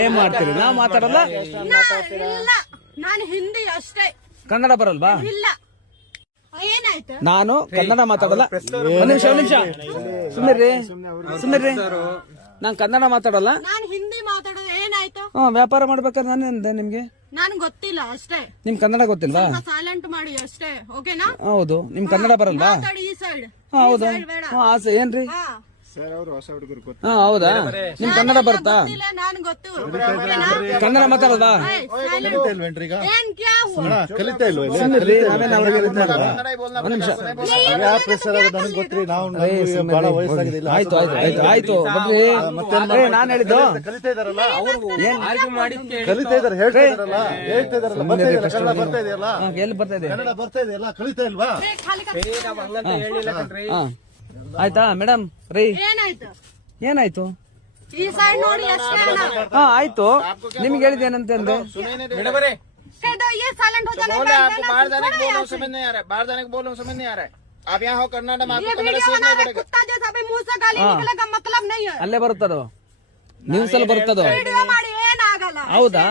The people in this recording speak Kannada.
ಏನ್ ಮಾಡ್ತೀರಿ? ನಾ ಮಾತಾಡಲ್ಲ. ನಾನು ಹಿಂದಿ ಅಷ್ಟೇ, ಕನ್ನಡ ಬರಲ್ವಾ? ಇಲ್ಲ. ಏನಾಯ್ತು? ನಾನು ಕನ್ನಡ ಮಾತಾಡಲ್ಲ. ಒಂದ್ ನಿಮಿಷ ಸುಮ್ಮನೆ ನಾನ್ ಕನ್ನಡ ಮಾತಾಡಲ್ಲ. ನಾನು ಹಿಂದಿ ಮಾತಾಡೋದು. ಏನಾಯ್ತು? ವ್ಯಾಪಾರ ಮಾಡ್ಬೇಕಾದ್ರೆ ನಾನು ನಿಮ್ಗೆ ನನ್ ಗೊತ್ತಿಲ್ಲ ಅಷ್ಟೇ. ನಿಮ್ ಕನ್ನಡ ಗೊತ್ತಿಲ್ವಾ? ಸೈಲೆಂಟ್ ಮಾಡಿ ಅಷ್ಟೇ, ಓಕೆನಾ? ಹೌದು, ನಿಮ್ ಕನ್ನಡ ಬರಲ್ವಾ? ಮಾತಾಡಿ ಈ ಸೈಡ್. ಹೌದು. ಏನ್ರಿ? ಹೌದಾ? ನಿಮ್ ಕನ್ನಡ ಬರುತ್ತಾ? ನಾನು ಗೊತ್ತು. ಕನ್ನಡ ಮಾತಾಡಲ್ವಾ? ಏನ್ ಕ್ಯಾ ಹುआ? ಕಲಿತಾ ಇಲ್ವಾ? ಆಯ್ತು ನಾನ್ ಹೇಳಿದ್ದು ಕಲಿತಾ ಇದಾರಲ್ಲ ಅವರು ಕಲಿತಾ ಇದಾರೆ, ಹೇಳ್ತಾ ಇದಾರಲ್ಲ, ಬರ್ತಾ ಇದೆಯಲ್ಲ, ಎಲ್ಲಿ ಬರ್ತಾ ಇದೆ? ಕನ್ನಡ ಬರ್ತಾ ಇದೆಯಲ್ಲ, ಕಲಿತಾ ಇಲ್ವಾ? ಆಯ್ತಾ ಮೇಡಮ್? ರೀ ಏನಾಯ್ತು? ಈ ಸೈಡ್ ನೋಡಿ ಅಷ್ಟೇ. ಆಯ್ತು, ನಿಮ್ಗೆ ಹೇಳಿದ್ದೇನಂತ ಅಂದ್ರೆ ये साइलेंट हो जाना। आपको बाहर जाने को बोल रहा हूँ, समझ नहीं आ रहा है। बाहर जाने को बोल रहा हूँ, समझ नहीं आ रहा है। आप यहाँ हो कर्नाटक में, आपको कन्नड़ सीखना पड़ेगा। कुत्ता जैसा भी मुंह से गाली निकलेगा मतलब नहीं है। ಅಲ್ಲೇ ಬರುತ್ತದು, ನ್ಯೂಸ್ ಅಲ್ಲಿ ಬರುತ್ತದು. ವಿಡಿಯೋ ಮಾಡಿ ಏನಾಗಲ್ಲ. ಹೌದಾ?